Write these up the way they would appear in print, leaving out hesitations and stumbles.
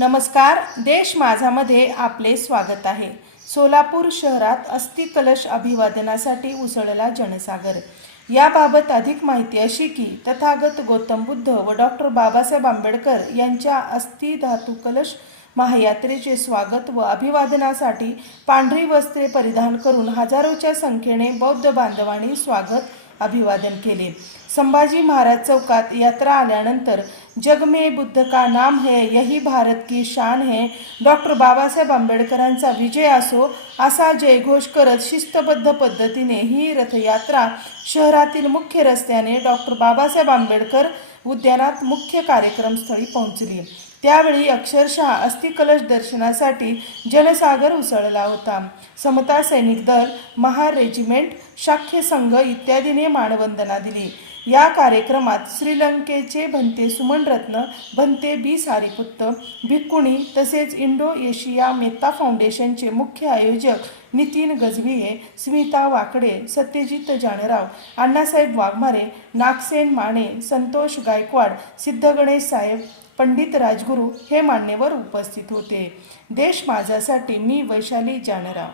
नमस्कार, देश माझामध्ये आपले स्वागत आहे। सोलापूर शहरात अस्थि कलश अभिवादनासाठी उसळला जनसागर। याबाबत अधिक माहिती अशी की तथागत गौतम बुद्ध व डॉक्टर बाबासाहेब आंबेडकर यांच्या अस्थि धातू कलश महायात्रेचे स्वागत व अभिवादनासाठी पांढरी वस्त्रे परिधान करून हजारोच्या संख्येने बौद्ध बांधवांनी स्वागत अभिवादन केले। संभाजी महाराज चौकात यात्रा आल्यानंतर जग में बुद्ध का नाम है, यही भारत की शान है, डॉक्टर बाबासाहेब आंबेडकरांचा विजय असो असा जयघोष करत शिस्तबद्ध पद्धतीने ही रथयात्रा शहरातील मुख्य रस्त्याने डॉक्टर बाबासाहेब आंबेडकर उद्यानात मुख्य कार्यक्रमस्थळी पोहोचली। त्यावेळी अक्षरशः अस्थि कलश दर्शनासाठी जनसागर उसळला होता। समता सैनिक दल, महार रेजिमेंट, शाख्य संघ इत्यादीने मानवंदना दिली। या कार्यक्रमात श्रीलंकेचे भंते सुमनरत्न, भंते बी सारीपुत्त, भिक्कुणी तसेच इंडो एशिया मेत्ता फाउंडेशनचे मुख्य आयोजक नितीन गजभिये, स्मिता वाकडे, सत्यजित जानराव, अण्णासाहेब वाघमारे, नागसेन माने, संतोष गायकवाड, सिद्ध गणेश साहेब, पंडित राजगुरू हे मान्यवर उपस्थित होते। देश माझासाठी मी वैशाली जानराव।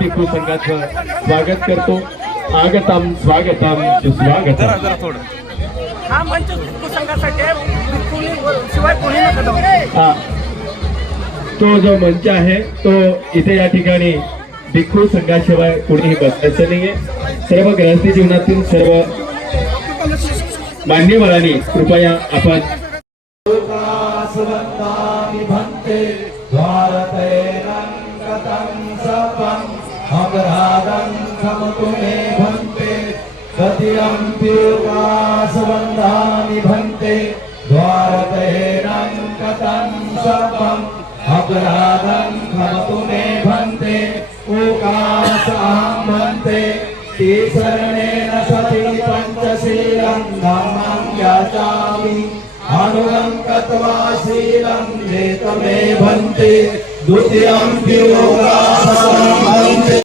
भिक्खू संघाचं स्वागत करतो। आगतम स्वागतम सुस्वागतम। हा मंच भिक्खू संघासाठी शिवाय कोणी नका। तो जो मंच आहे तो इथे या ठिकाणी भिक्खू संघाशिवाय कोणीही बसायचं नाहीये। सर्व गृहस्थी जीवनातील सर्व मान्यवरांनी कृपया आपण अग्रादं समतुमे भन्ते सत्यं दीर्घासवन्दानि भन्ते द्वारकेणं कतं सर्वम् अग्रादं समतुमे भन्ते ओकासां भन्ते तीसरणेन सति पंचशीलं धम्मं याचामि अनुगं कत्वा शीलं वेतमे भन्ते द्वितीयं योगासनं